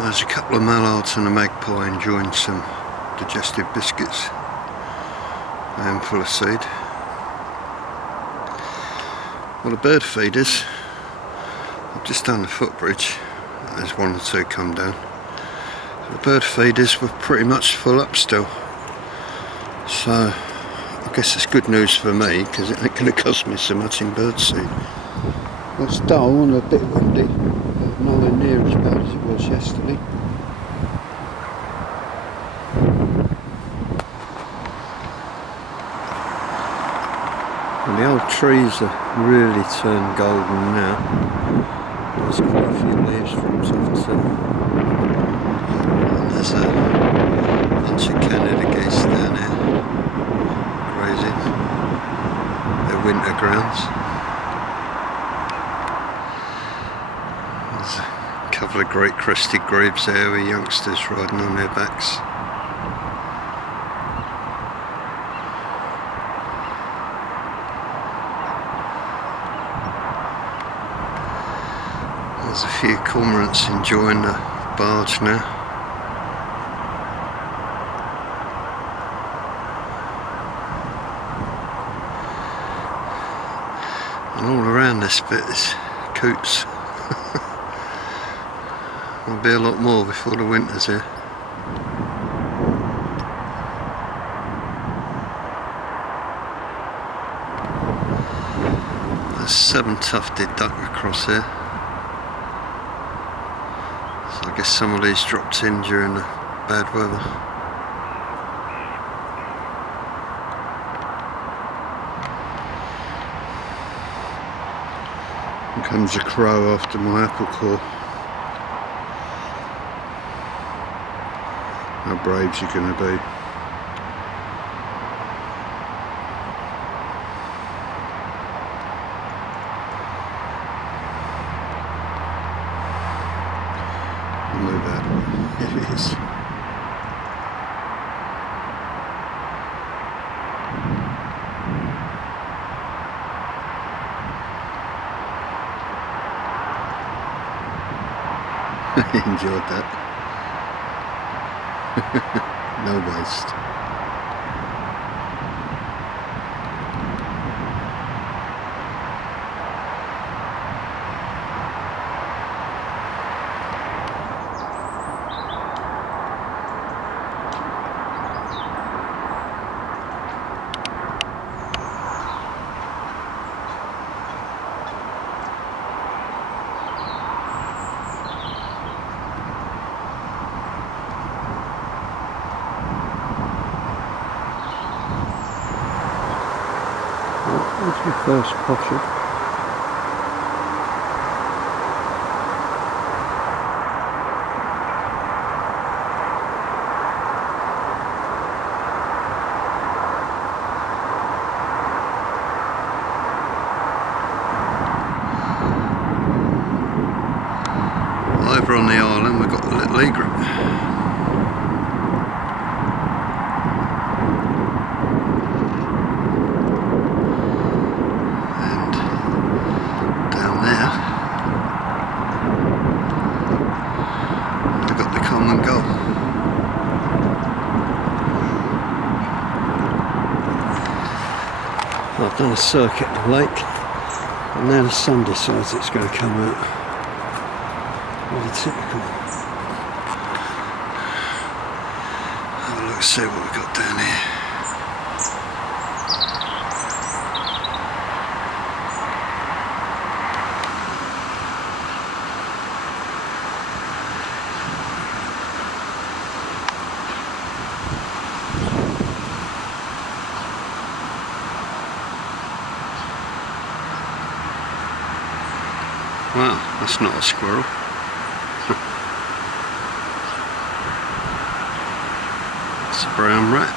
There's a couple of mallards and a magpie enjoying some digestive biscuits. A handful of seed. Well, the bird feeders, I've just done the footbridge. There's one or two come down. The bird feeders were pretty much full up still. So I guess it's good news for me because it ain't going to cost me so much in birdseed. It's dull and a bit windy, but nowhere near as bad as it was yesterday. And the old trees are really turned golden now. There's quite a few leaves drops off too. And there's a bunch of Canada geese down here grazing their winter grounds. There's a couple of great crested grebes there with youngsters riding on their backs. There's a few cormorants enjoying the barge now. And all around this bit is coots. There'll be a lot more before the winter's here. There's 7 tufted duck across here. So I guess some of these dropped in during the bad weather. Here comes a crow after my apple core. How brave's he going to be? Move out of it. It is. I enjoyed that. No waste. What's your first pochard? Over on the island we've got the little egret. I've done a circuit of the lake and now the sun decides it's going to come out. Really typical. Have a look, see what we've got down here. Wow, that's not a squirrel. It's a brown rat.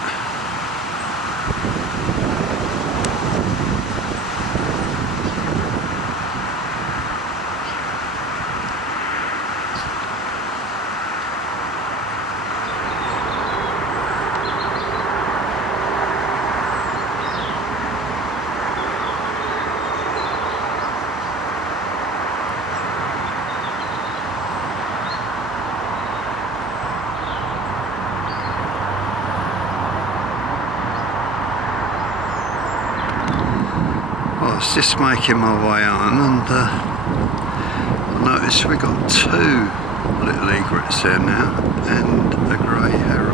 was just making my way on, and I noticed we got two little egrets there now and a grey heron.